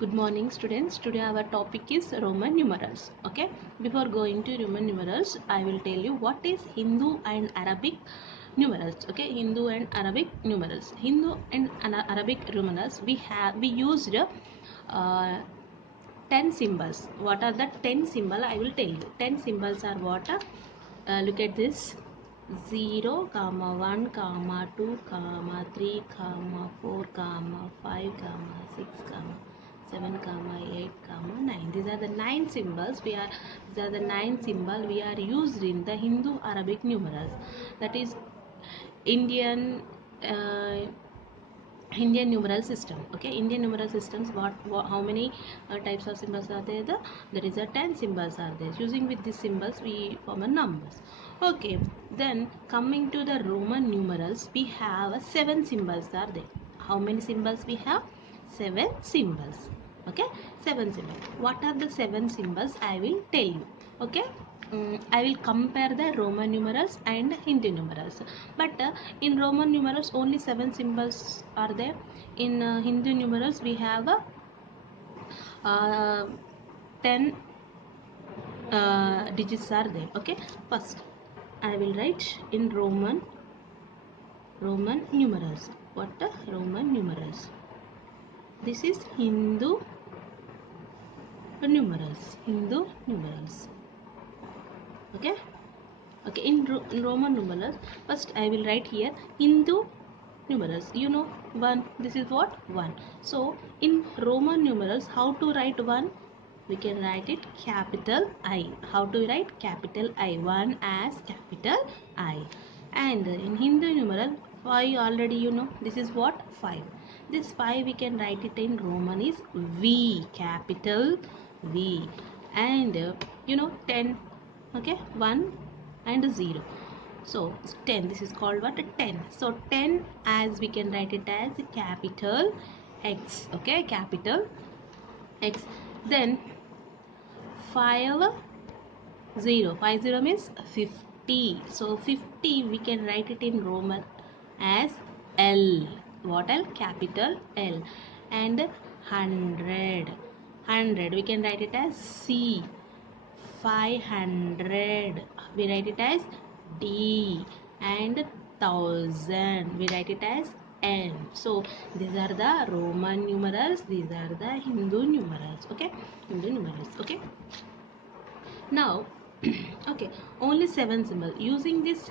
Good morning, students. Today our topic is Roman numerals. Okay, before going to Roman numerals, I will tell you what is Hindu and Arabic numerals. Okay, Hindu and Arabic numerals. Hindu and Arabic numerals, we used 10 symbols. What are the 10 symbols? I will tell you. 10 symbols are what? Look at this: 0, 1, 2, 3, 4, 5, 6, 7, 8, 9. These are the 9 symbols. These are the 9 symbols we are used in the Hindu Arabic numerals. That is Indian uh, Indian numeral system. Okay, Indian numeral systems. How many types of symbols are there? There is a 10 symbols are there. Using with these symbols, we form a numbers. Okay, then coming to the Roman numerals, we have 7 symbols are there. How many symbols we have? 7 symbols. Okay, 7 symbols. What are the 7 symbols? I will tell you. Okay. I will compare the Roman numerals and Hindu numerals. But in Roman numerals, only 7 symbols are there. In Hindu numerals, we have 10 digits are there. Okay. First, I will write in Roman numerals. What the Roman numerals? This is Hindu numerals. Hindu numerals. Okay. Okay, in Roman numerals, first I will write here Hindu numerals. 1. This is what? 1. So in Roman numerals, how to write 1? We can write it capital I. How to write capital I? 1 as capital I. And in Hindu numeral, 5 already This is what? 5. This 5 we can write it in Roman is V. Capital V. And 10. Okay, 1 and 0. So 10, this is called what? 10. So 10, as we can write it as capital X. Okay, capital X. Then 5 0. 50 means 50. So 50 we can write it in Roman as L. What L? Capital L. And 100. 100 we can write it as C. 500 we write it as D. And 1000 we write it as N. So these are the Roman numerals, these are the Hindu numerals. Okay, Hindu numerals. Okay, now okay, only 7 symbols. Using with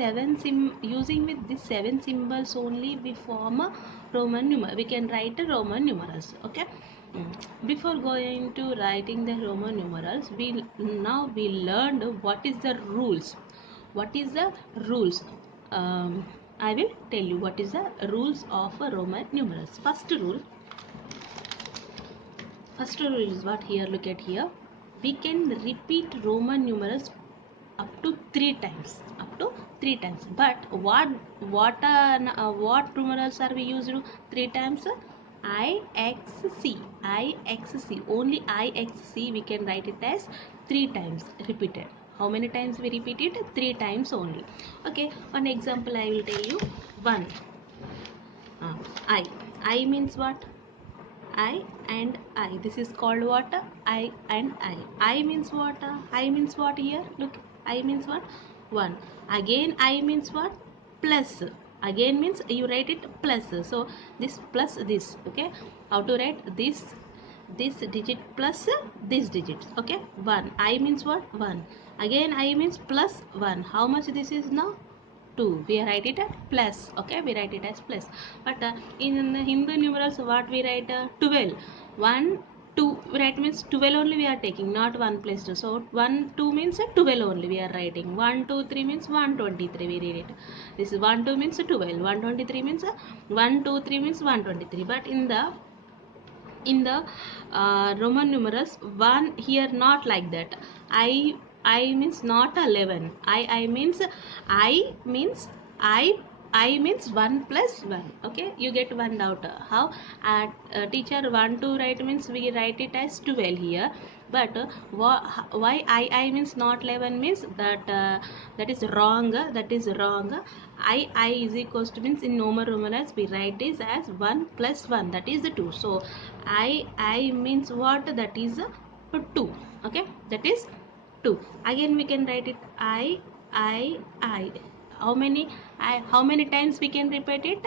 these 7 symbols only we form a Roman numeral. We can write a Roman numerals. Okay. Before going to writing the Roman numerals, we learned what is the rules. What is the rules? I will tell you what is the rules of a Roman numerals. First rule is what? Here, look at here. We can repeat Roman numerals up to 3 times. But what numerals are we used 3 times? IXC. Only IXC we can write it as 3 times repeated. How many times we repeat it? 3 times only. Okay, one example I will tell you. 1. I. I means what? I and I. This is called what? I and I. I means what? I means what here? Look, I means what? 1. Again, I means what? Plus. Again means you write it plus. So this plus this. Okay. How to write this? This digit plus this digit. Okay. 1. I means what? 1. Again, I means plus 1. How much this is now? 2. We write it as plus. Okay, we write it as plus. But in Hindu numerals, what we write? 12. 1, 2. Write means 12 only we are taking, not 1 plus 2. So 1, 2 means 12 only we are writing. 1, 2, 3 means 123 we read it. This is 1, 2 means 12. 123 means 1, 2, 3 means 123. But in the Roman numerals, 1 here not like that. I means not 11. I means I I means 1 plus 1. Okay, you get one doubt. How teacher want to write means we write it as 12 here, but why I means not 11 means that is wrong. That is wrong. I is equals to means in numerals we write this as 1 plus 1, that is 2. So I means what, that is 2. Okay, that is 2. Again we can write it I. How many times we can repeat it?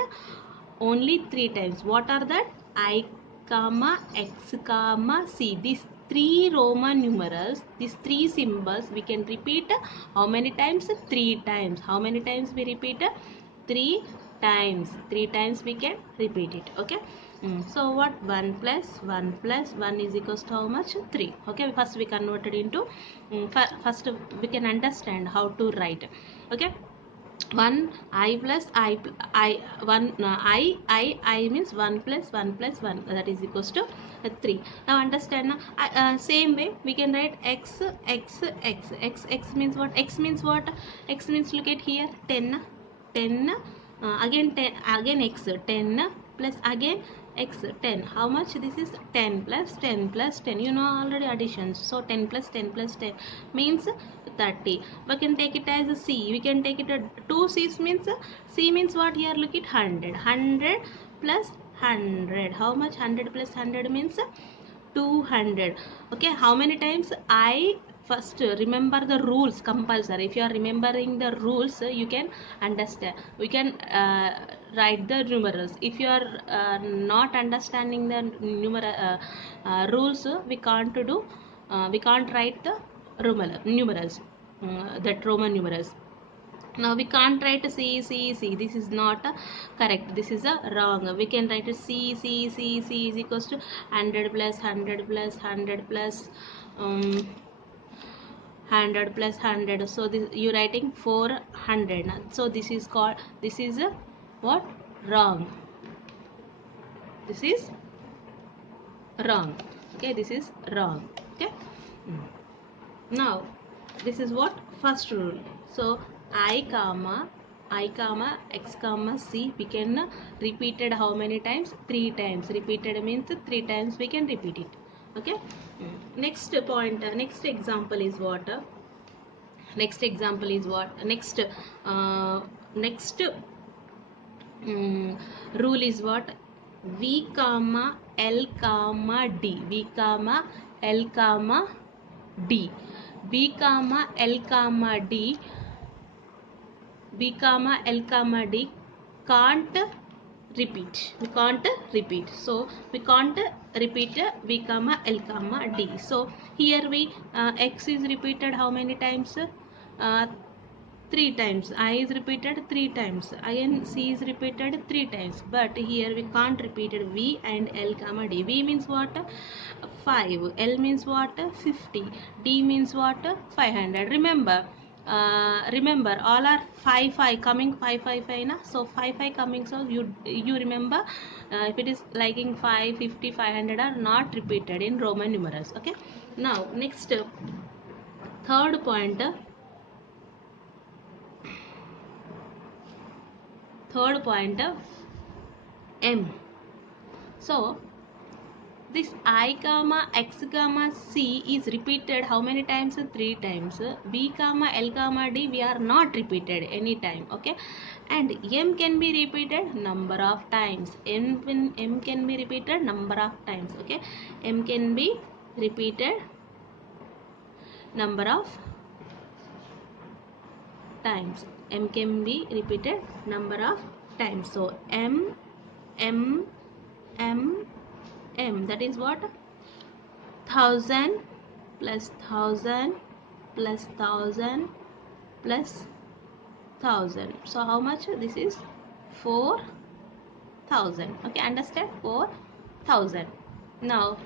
Only 3 times. What are that? I comma x comma c. These 3 Roman numerals, these 3 symbols we can repeat how many times? 3 times. How many times we repeat? 3 times. 3 times we can repeat it. Okay. So what? 1 plus 1 plus 1 is equals to how much? 3. Okay, first we converted into first we can understand how to write. Okay, 1 I plus I 1 I means 1 plus 1 plus 1, that is equals to 3. Now understand now. Same way we can write x means what? X means what? X means, look at here, 10 again 10 again x 10 plus again x 10. How much? This is 10 plus 10 plus 10. You know already additions. So 10 plus 10 plus 10 means 30. We can take it as a c. We can take it a 2 c's means c means what? Here look at 100. 100 plus 100. How much? 100 plus 100 means 200. Okay, how many times? I first remember the rules compulsory. If you are remembering the rules, you can understand. We can write the numerals. If you are not understanding the rules, we can't do we can't write the numerals, that Roman numerals. Now we can't write C. This is not correct. This is a wrong. We can write a C is equals to 100 plus 100 plus 100 plus 100 plus 100. So this you writing 400. So this is called, this is a what? Wrong. This is wrong. Okay, this is wrong. Okay. Now this is what? First rule. So I comma x comma c we can repeat it how many times? 3 times. Repeated means 3 times we can repeat it. Okay. Next point, next example is what? Next example is what? Next rule is what? V comma L comma D. V comma L comma D. B comma L comma D. B comma L comma D can't repeat. We can't repeat. So we can't repeat B comma L comma D. So here we X is repeated how many times? 3 times. I is repeated 3 times. Again C is repeated 3 times. But here we can't repeat it V and L comma D. V means what? 5. L means what? 50. D means what? 500. Remember all are 5 coming, 5 na? So 5 coming, so you remember if it is liking 5, 50, 500 are not repeated in Roman numerals. Okay, now next third point, M. So this I comma x comma c is repeated how many times? 3 times. B comma L comma D we are not repeated any time. Okay, and M can be repeated number of times. M can be repeated number of times. Okay, M can be repeated number of times. M can be repeated number of times. So M that is what? 1000 plus 1000 plus 1000 plus 1000. So how much? This is 4000. Okay, understand? 4000. Now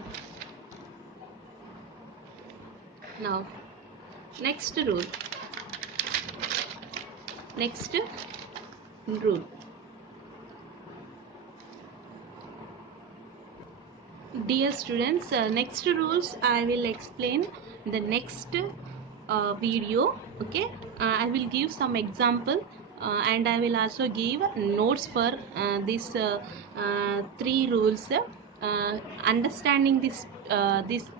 next rule. Dear students, next rules I will explain the next video. Okay, I will give some example and I will also give notes for these three rules. Understanding these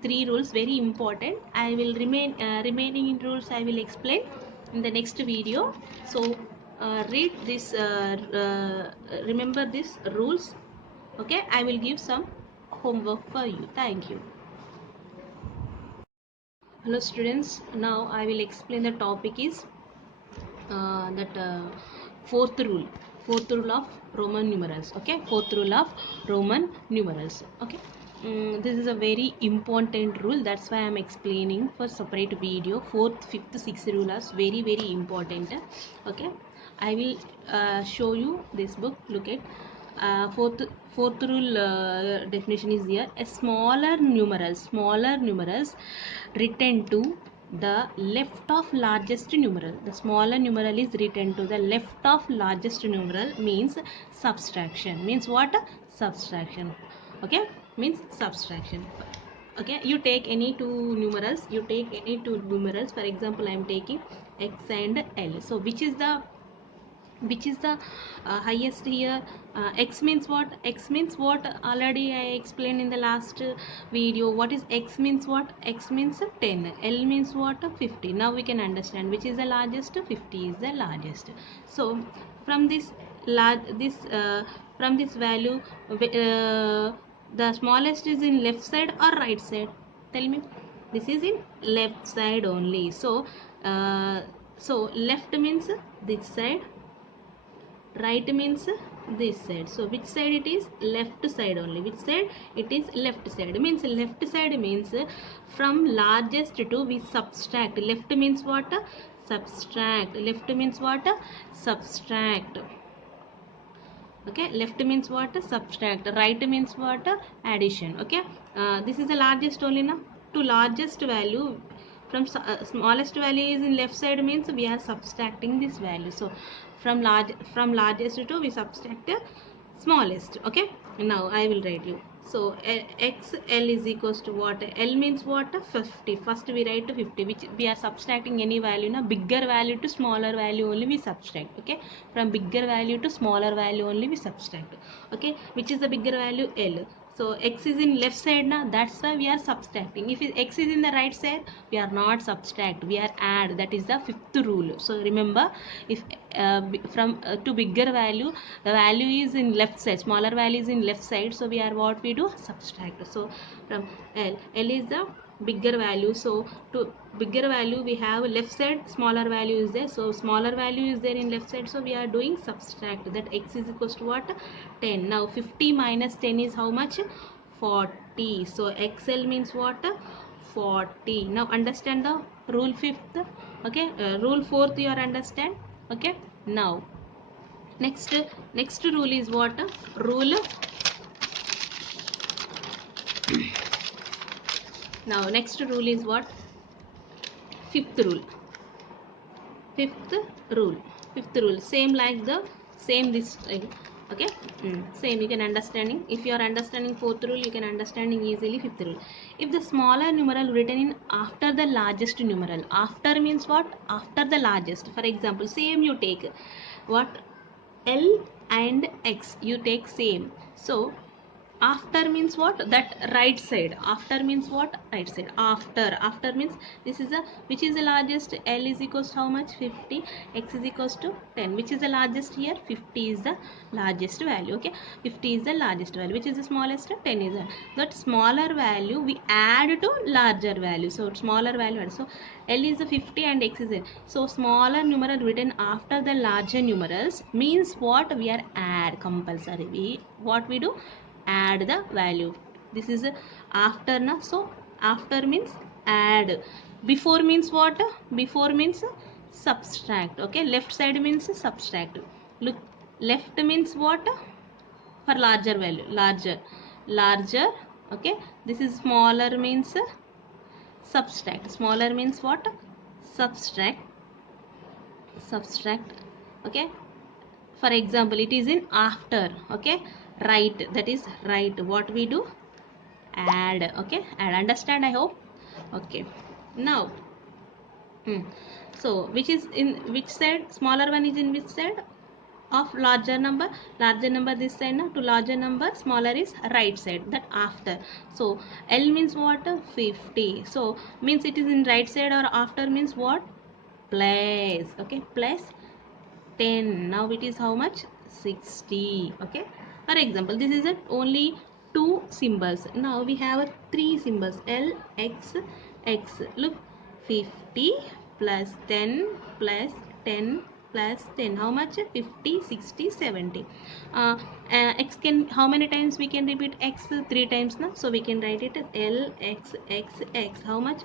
three rules very important. I will remaining rules I will explain in the next video. So read this, remember these rules. Okay, I will give some homework for you. Thank you. Hello students, now I will explain the topic is that fourth rule of Roman numerals. Okay, fourth rule of Roman numerals. Okay, this is a very important rule, that's why I am explaining for separate video. Fourth, fifth, sixth rule is very important. Okay, I will show you this book. Look at fourth rule definition is here. A smaller numerals written to the left of largest numeral. The smaller numeral is written to the left of largest numeral means subtraction. Means what? Subtraction. Okay, means subtraction. Okay, you take any two numerals, for example I am taking x and l. So which is the highest here? X means what? X means what? Already I explained in the last video. What is x means? What x means? 10. L means what? 50. Now we can understand which is the largest. 50 is the largest. So from this from this value, the smallest is in left side or right side? Tell me. This is in left side only. So so left means this side, right means this side. So which side it is? Left side only. Which side? It is left side. Means left side means from largest to we subtract. Left means what? Subtract. Left means what? Subtract. Okay, left means what? Subtract. Right means what? Addition. Okay, this is the largest only now. To largest value, from smallest value is in left side means we are subtracting this value. So from largest to we subtract smallest. Okay, now I will write you. So x l is equals to what? L means what? 50. First we write 50, which we are subtracting any value now. Bigger value to smaller value only we subtract. Okay, from bigger value to smaller value only we subtract. Okay, which is the bigger value? L. So x is in left side now, that's why we are subtracting. If x is in the right side, we are not subtract, we are add. That is the fifth rule. So remember, if from to bigger value, the value is in left side, smaller value is in left side, so we are what we do? Subtract. So from L is the bigger value. So to bigger value we have left side, smaller value is there. So smaller value is there in left side, so we are doing subtract. That x is equals to what? 10. Now 50 minus 10 is how much? 40. So xl means what? 40. Now understand the rule fifth. Okay, rule fourth you are understand. Okay, now next rule is what? Rule now next rule is what? Fifth rule. Fifth rule. Fifth rule. Same like the same this. Okay. Same you can understanding. If you are understanding fourth rule, you can understanding easily fifth rule. If the smaller numeral written in after the largest numeral. After means what? After the largest. For example, same you take what? L and X. You take same. So after means what? That right side. After means what? Right side. After means this is the which is the largest? L is equals to how much? 50. X is equals to 10. Which is the largest here? 50 is the largest value. Okay, 50 is the largest value. Which is the smallest? 10 is the, that smaller value we add to larger value. So smaller value. So L is the 50 and X is it. So smaller numeral written after the larger numerals means what? We are add compulsory. We what we do? Add the value. This is after na. So after means add. Before means what? Before means subtract. Okay, left side means subtract. Look, left means what? For larger value, larger. Okay, this is smaller means subtract. Smaller means what? Subtract. Okay, for example it is in after. Okay, right, that is right. What we do? Add. Okay, add. Understand, I hope. Okay, now Hmm. So which is in which side? Smaller one is in which side of larger number? Larger number this side now, to larger number smaller is right side, that after. So L means what? 50. So means it is in right side, or after means what? Plus. Okay, plus 10. Now it is how much? 60. Okay, for example, this is only two symbols. Now we have three symbols, L, X, X. Look, 50 plus 10 plus 10 plus 10. How much? 50, 60, 70. uh, X can, how many times we can repeat X? Three times now, so we can write it as L, X, X, X. How much?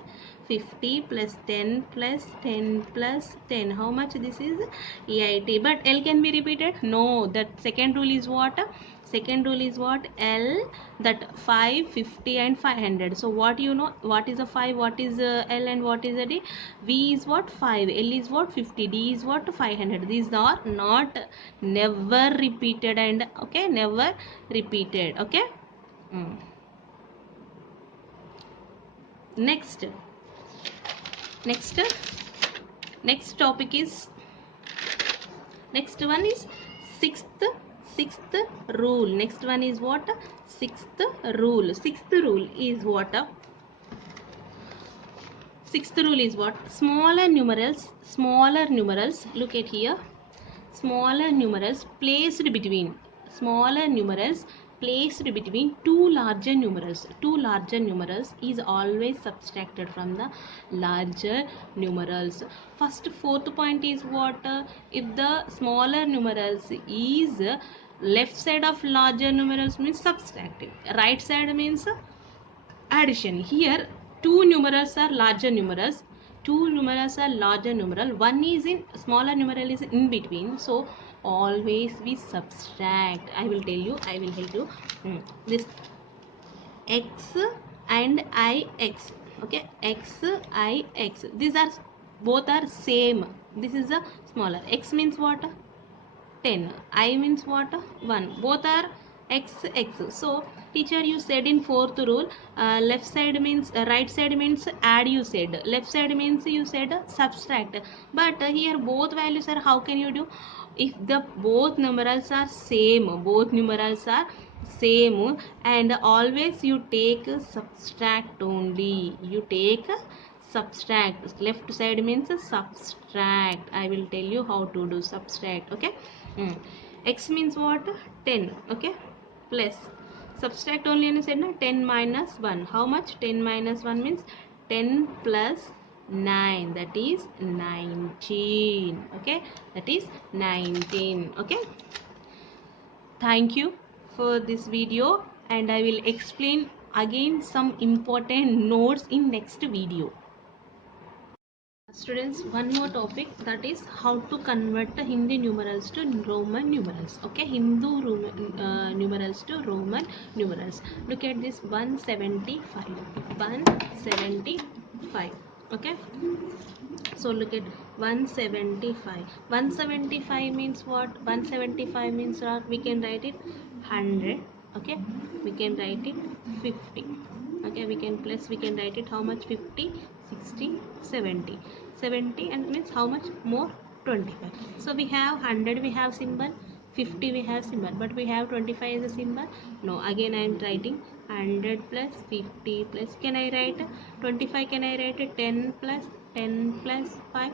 50 plus 10 plus 10 plus 10. How much? This is 80. But L can be repeated? No. That second rule is what? Second rule is what? L, that 5, 50 and 500. So what you know? What is a 5? What is L and what is a D? V is what? 5. L is what? 50. D is what? 500. These are not never repeated, and okay, never repeated. Okay. Mm. Next. Next. Next topic is, next one is sixth rule. Next one is what? Sixth rule. Sixth rule is what? Sixth rule is what? Smaller numerals, look at here. Smaller numerals placed between, smaller numerals placed between two larger numerals. Two larger numerals is always subtracted from the larger numerals. First, fourth point is what? If the smaller numerals is left side of larger numerals means subtracting, right side means addition. Here two numerals are larger numerals, two numerals are larger numeral, one is in smaller numeral is in between, so always we subtract. I will tell you, I will help you. This X and IX, okay, X, IX, these are both are same. This is a smaller. X means what? 10. I means what? 1. Both are X, X. So teacher, you said in fourth rule, left side means right side means add, you said. Left side means you said subtract. But here both values are, how can you do? If the both numerals are same, both numerals are same, and always you take subtract only. You take subtract. Left side means subtract. I will tell you how to do subtract. Okay. X means what? 10. Okay, plus subtract only, and said na, 10 minus 1. How much? 10 minus 1 means 10 plus 9, that is 19. Okay, that is 19. Okay, thank you for this video, and I will explain again some important notes in next video. Students, one more topic, that is how to convert the Hindi numerals to Roman numerals. Okay, Hindu numerals to Roman numerals. Look at this, 175. 175. Okay, so look at 175. 175 means what? 175 means what? We can write it 100. Okay, we can write it 50. Okay, we can plus, we can write it how much? 50, 60, 70. 70 and means how much more? 25. So we have 100, we have symbol, 50 we have symbol, but we have 25 as a symbol. No, again I am writing 100 plus 50 plus, can I write 25? Can I write 10 plus 10 plus 5?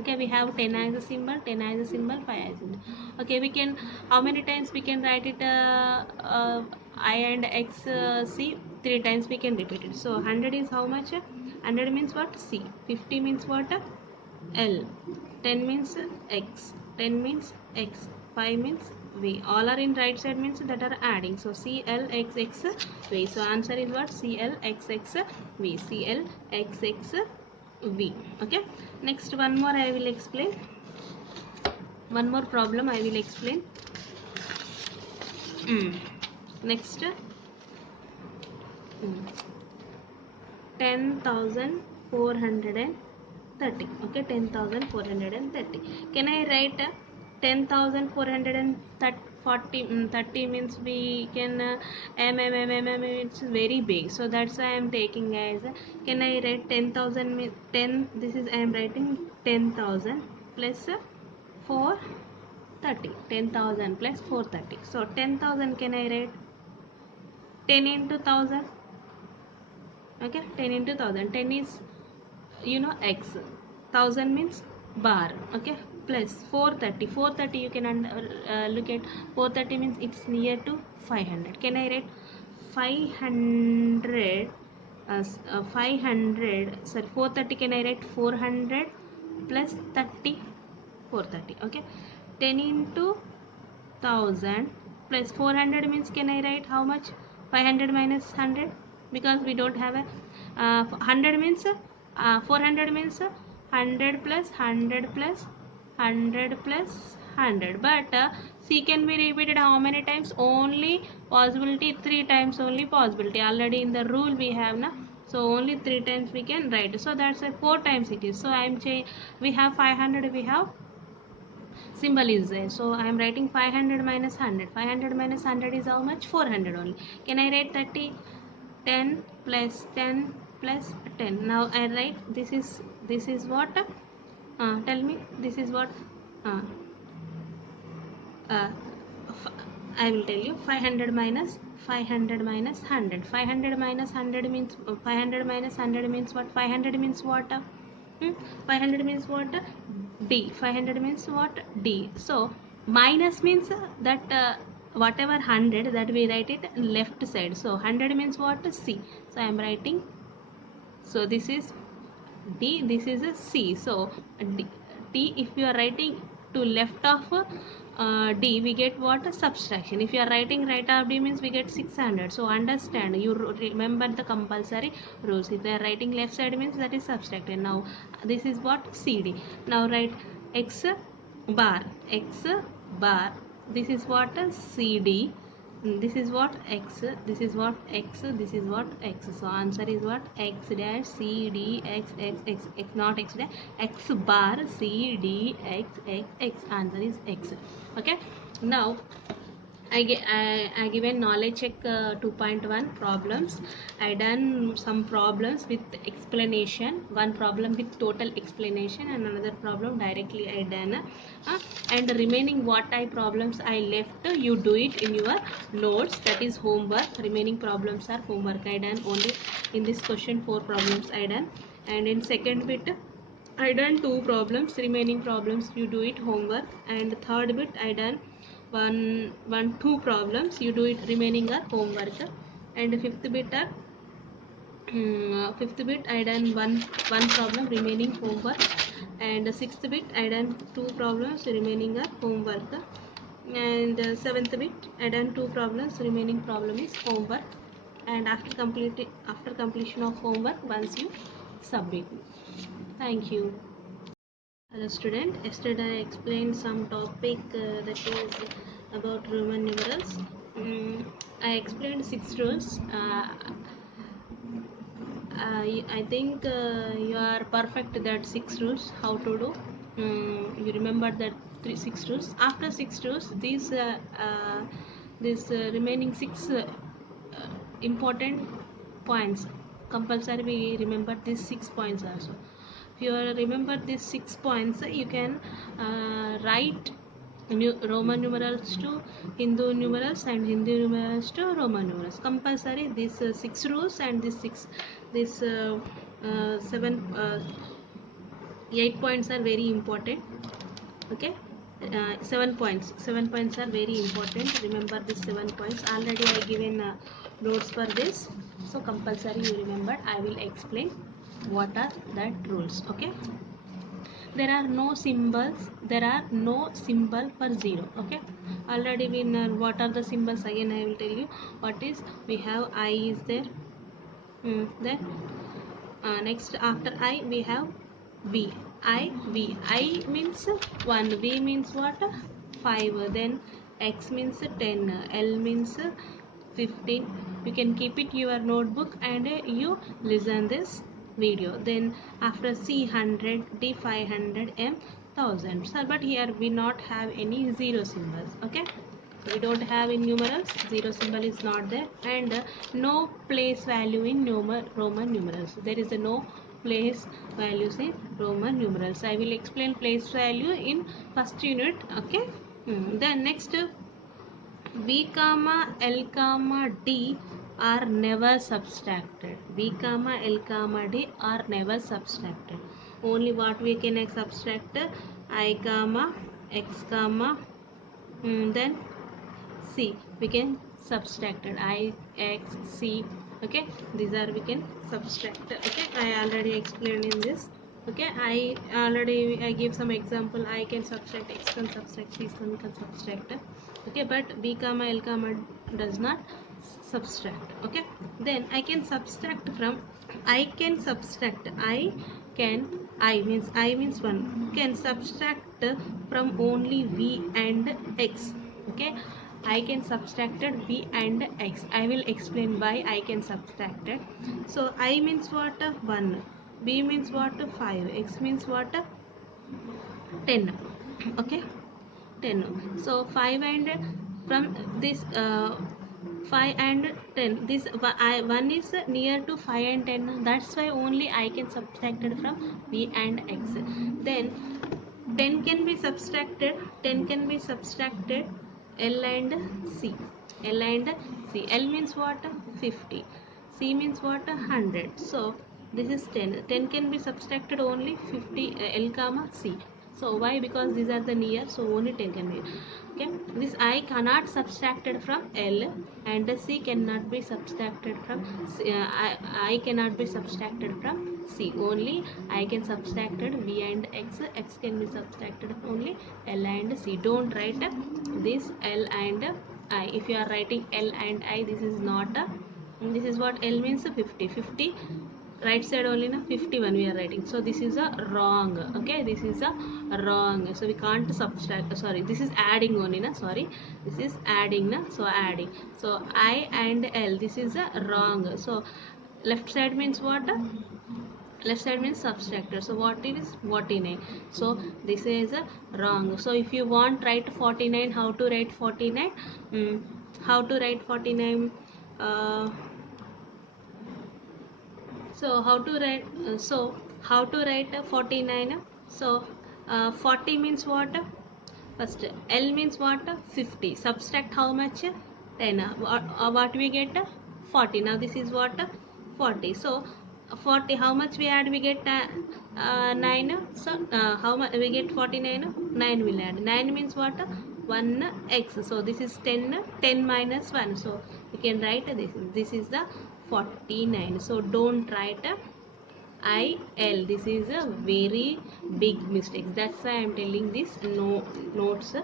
Okay, we have 10 as a symbol, 10 as a symbol, 5 as a symbol. Okay, we can, how many times we can write it? I and X, C, 3 times we can repeat it. So 100 is how much? 100 means what? C. 50 means what? L. 10 means X. 10 means X. 5 means V. All are in right side means that are adding. So C, L, X, X, V. So answer is what? C, L, X, X, V. C, L, X, X, V. Okay, next one more I will explain. One more problem I will explain. Next, 10,430. Okay, 10,430. Can I write 10,440 means we can it's very big, so that's why I am taking as can I write 10,000 10, this is I am writing 10,000 plus 430, 10,000 plus 430, so 10,000 can I write 10 into 1000. Okay, 10 into 1000, 10 is x, 1000 means bar. Okay, plus 430, 430 you can look at 430 means it's near to 500. Can I write 500 500, sorry, 430 can I write 400 plus 30, 430. Okay, 10 into 1000 plus 400 means can I write how much? 500 minus 100, because we don't have a 100 means 400 means 100 plus 100 plus 100 plus 100, but c can be repeated how many times? Only possibility 3 times, only possibility. Already in the rule we have na, so only 3 times we can write, so that's why 4 times it is. So I am saying we have 500, we have symbol is there, so I am writing 500 minus 100. 500 minus 100 is how much? 400 only. Can I write 30? 10 plus 10 plus 10. Now I write this is what? Tell me, this is what? uh, uh, I will tell you. 500 minus 500 minus 100. 500 minus 100 means 500 minus 100 means what? 500 means what? 500 means what? D. 500 means what? D. So minus means that whatever 100 that we write it left side. So 100 means what? C. So I am writing. So this is D, this is a C. So D, if you are writing to left of D, we get what? Subtraction. If you are writing right of D means we get 600. So understand, you remember the compulsory rules. If they are writing left side means that is subtracted. Now this is what? CD. Now write X bar, X bar. This is what? CD. This is what? X, this is what? X, this is what? X. So answer is what? X dash C D X X X X, not X dash, X bar C D X X X. Answer is X. Okay, now I given knowledge check 2.1 problems. I done some problems with explanation. One problem with total explanation and another problem directly I done. And the remaining what type problems I left, you do it in your notes. That is homework. Remaining problems are homework. I done only in this question 4 problems I done. And in second bit I done 2 problems. Remaining problems you do it homework. And third bit I done two problems, you do it remaining are homework. And fifth bit I done one problem, remaining homework. And sixth bit I done 2 problems, remaining are homework. And seventh bit I done 2 problems, remaining problem is homework. And after completion of homework, once you submit. Thank you. Hello student, yesterday I explained some topic that is about Roman numerals. I explained 6 rules. I think you are perfect that 6 rules how to do. You remember that 6 rules. After 6 rules, these remaining 6 important points compulsory we remember these 6 points also. If you remember these 6 points, you can write Roman numerals to Hindu numerals and Hindu numerals to Roman numerals. Compulsory these 6 rules and this 8 points are very important. Okay, 7 points are very important. Remember these 7 points. Already I given notes for this, so compulsory you remember. I will explain what are that rules. Okay, there are no symbols, there are no symbol for 0. Okay, already we know what are the symbols. Again I will tell you what is. We have I is there. Then next after I we have V. I means 1, V means what? 5, then X means 10, L means 15. You can keep it your notebook and you listen this video. Then after C 100, D 500, M 1000. So but here we not have any zero symbols. Okay, so we don't have in numerals, zero symbol is not there, and no place value in Roman numerals. There is a no place values in Roman numerals. I will explain place value in first unit. Okay. Then next, V comma L comma D are never subtracted. V comma L comma D are never subtracted. Only what we can subtract, I comma X comma then C. We can subtract it. I, X, C. Okay, these are we can subtract. Okay, I already explained in this. Okay, I give some example. I can subtract, X can subtract, C can subtract. Okay, but B comma L comma does not subtract. Okay, then I can subtract from, I can subtract, I means 1 can subtract from only V and X. Okay, I can subtracted V and X. I will explain why I can subtract it. So I means what, 1, B means what, 5, X means what, 10. Okay, 10. So 5 and from this 5 and 10, this 1 is near to 5 and 10, that's why only I can subtract it from V and X. Then 10 can be subtracted, 10 can be subtracted L and C. L and C. L means what, 50, C means what, 100. So this is 10, 10 can be subtracted only 50, L comma C. So why? Because these are the near, so only 10 can be. Okay, this I cannot subtracted from L, and C cannot be subtracted from C, I cannot be subtracted from C. Only I can subtracted V and X. X can be subtracted only L and C. Don't write this L and I. If you are writing L and I, this is not a, this is what L means, 50, 50 right side only na, 51 we are writing, so this is a wrong. Okay, this is a wrong, so we can't subtract, sorry, this is adding only na, sorry, this is adding na, so adding, so I and L, this is a wrong. So left side means what, left side means subtracted, so what is 49, so this is a wrong. So if you want write 49, how to write 49, how to write 49, uh, so how to write 49, so 40 means what, first L means what, 50, subtract how much, 10, what we get, 40. Now this is what, 40. So 40, how much we add, we get 9. So how much we get, 49, 9 will add, 9 means what, 1 X. So this is 10, 10 minus 1, so we can write this is the 49. So don't write IL. This is a very big mistake. That's why I am telling this notes.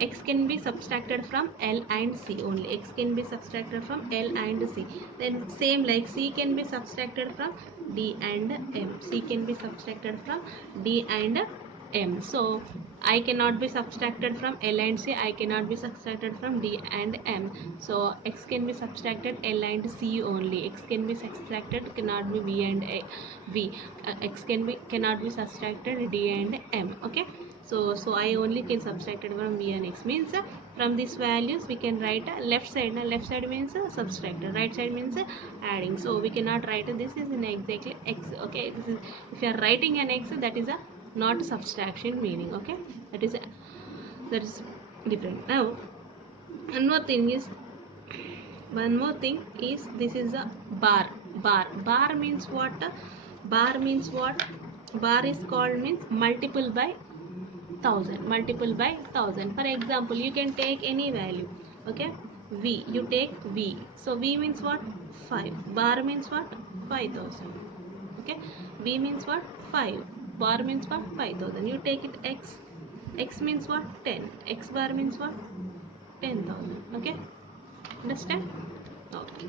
X can be subtracted from L and C only. X can be subtracted from L and C. Then same like C can be subtracted from D and M. C can be subtracted from D and M. So I cannot be subtracted from L and C. I cannot be subtracted from D and M. So X can be subtracted L and C only. X can be subtracted, cannot be V and V. X cannot be subtracted D and M. Okay. So I only can subtracted from V and X, means from these values we can write left side. Left side means subtracted, right side means adding. So we cannot write this is in exactly X. Okay, this is, if you are writing an X, that is a not subtraction meaning. Okay, that is different. Now one more thing is, this is a bar means what, bar means what, bar is called means multiple by 1000, multiple by 1000. For example, you can take any value. Okay, V, you take V, so V means what, 5, bar means what, 5000. Okay, V means what, 5, bar means what, 5000. You take it X, X means what, 10, X bar means what, 10,000. Okay, understand? Okay.